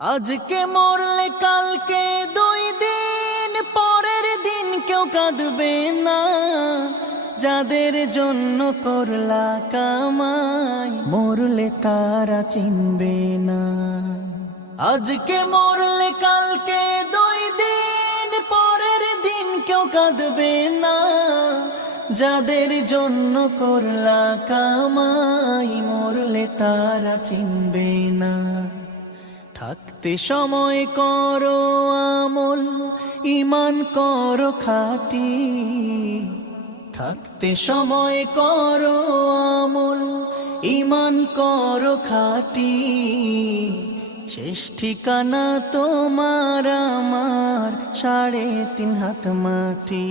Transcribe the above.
আজকে মরলে কালকে 2 দিন পরের দিন কেউ কাঁদবে না। যাদের জন্য করলা কামাই মরলে তারা চিনবে না। আজকে মরলে কালকে 2 দিন পরের দিন কেউ কাঁদবে না। যাদের জন্য করলা কামাই মরলে তারা চিনবে না। থাকতে সময় করো আমল, ঈমান করো খাঁটি। থাকতে সময় করো আমল, ঈমান করো খাঁটি। শেষ ঠিকানা তোমার আমার 3.5 হাত মাটি।